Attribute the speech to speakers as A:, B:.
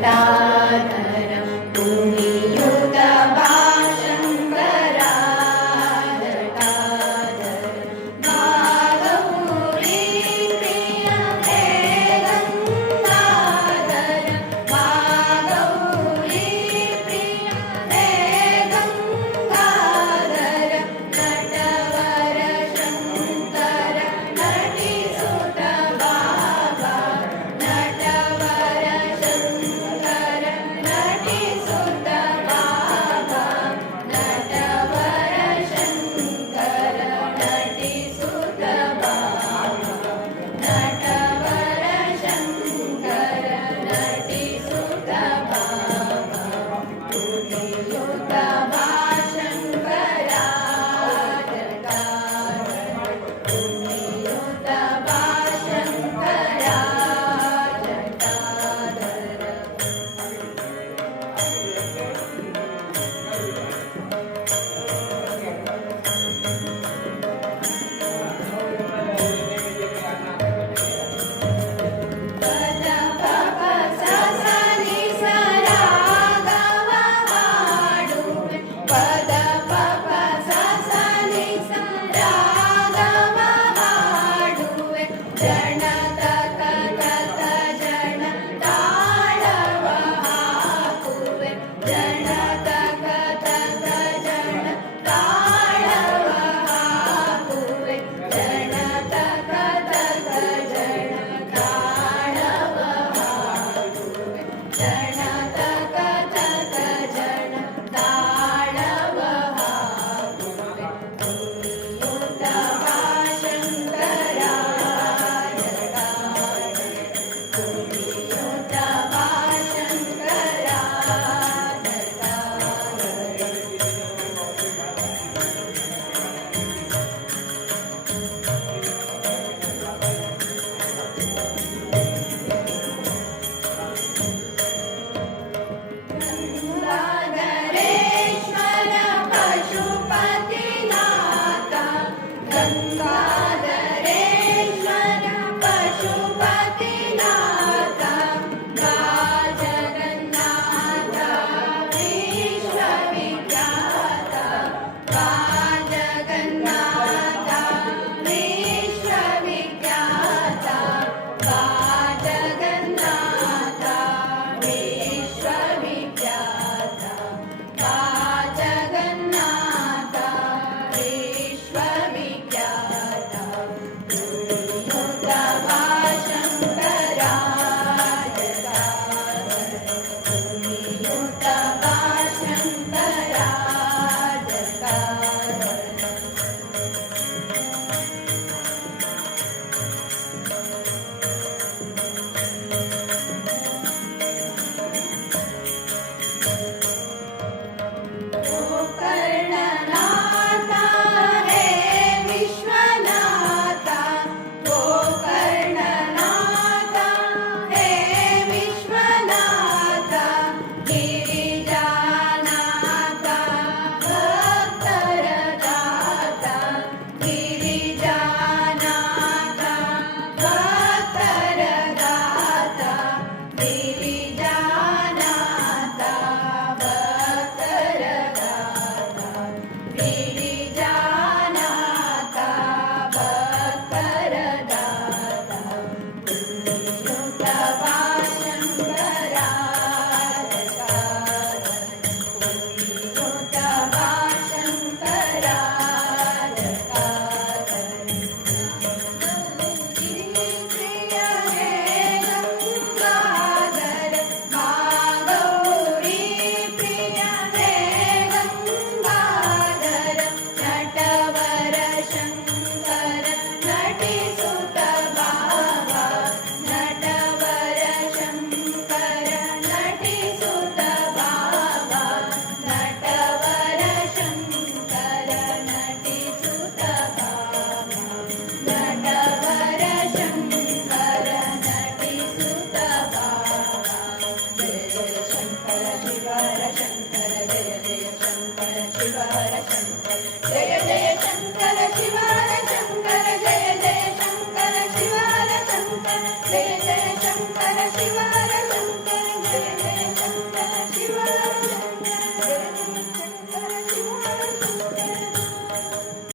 A: た。they look.
B: Saturday.
C: day.
A: Shankar Shiv